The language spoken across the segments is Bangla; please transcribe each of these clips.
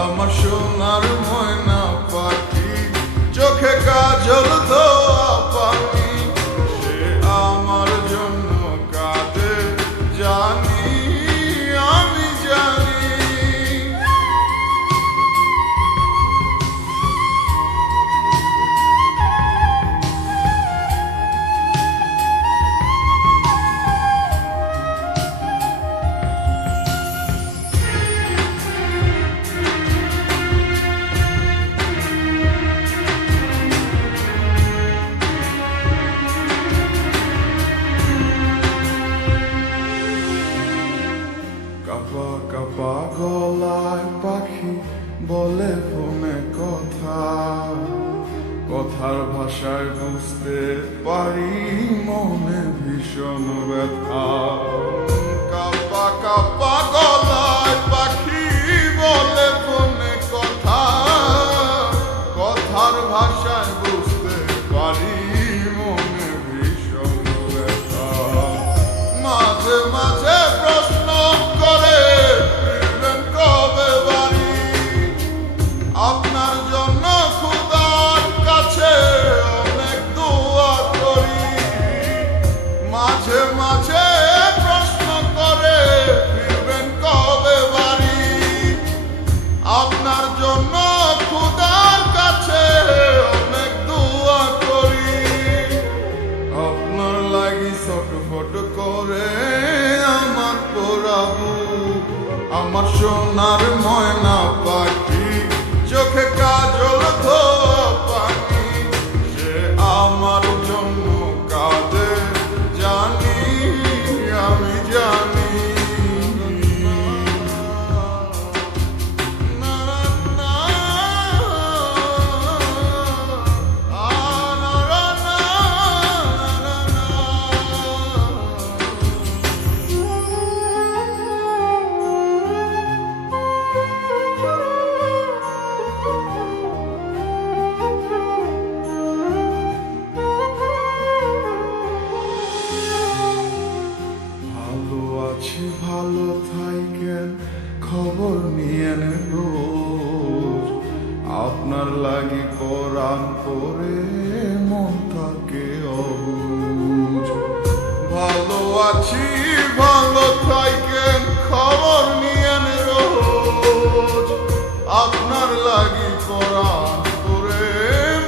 আমার সোনার ময়না পাখি, চোখে কাজল ধোয়া পাখি, সে আমার জন্য কাঁদে জানি, আমি জানি। কাপা কাপা গলায় পাখি বলে ফোনে কথা, কথার ভাষায় বুঝতে পারি মনে ভীষণ ব্যথা। কাপা কাপা গলায় পাখি বলে ফোনে কথা, কথার ভাষায় বুঝতে পারি মনে ভীষণ ব্যথা। মাঝে মাঝে প্রশ্ন করে ফিরবেন কবে বাড়ি, আপনার জন্য খোদার কাছে অনেক দোয়া করি। মাঝে মাঝে প্রশ্ন করে ফিরবেন কবে বাড়ি, আপনার জন্য খোদার কাছে অনেক দোয়া করি। আপনার লাগি ছটফট করে আমার পোড়াবু, আমার সোনার ময়না পাখি, চোখে কাজল ধোয়া পাখি, সে আমার জন্য কাঁদে জানি, আমি জানি। ভালো থাকেন, খবর নিয়েন রোজ, আপনার লাগি কোরআন পড়ে মন থাকে অবুঝ। ভালো আছি, ভালো থাকেন, খবর নিয়েন রোজ, আপনার লাগি কোরআন পড়ে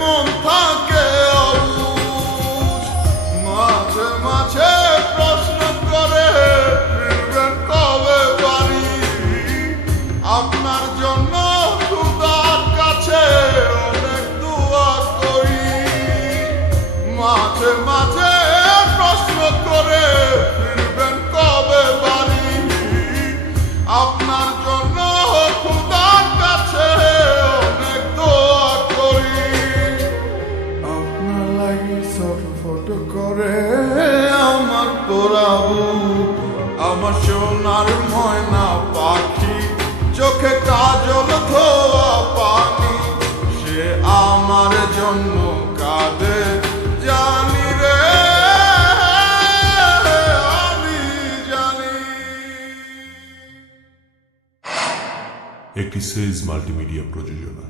মন থাকে অবুঝ। মাঝে মাঝে প্রশ্ন করে আপনার জন্য খোদার কাছে অনেক দোয়া করি। মাঝে মাঝে প্রশ্ন করে ফিরবেন কবে বাড়ি, আপনার জন্য খোদার কাছে অনেক দোয়া করি। আপনার লাগি ছটফট করে আমার পোড়াবু, আমার সোনার ময়না পাখি, চোখে কাজল ধোয়া পাখি, সে আমার জন্য কাঁদে জানি রে, আমি জানি। একটি সেজ মাল্টিমিডিয়া প্রযোজনা।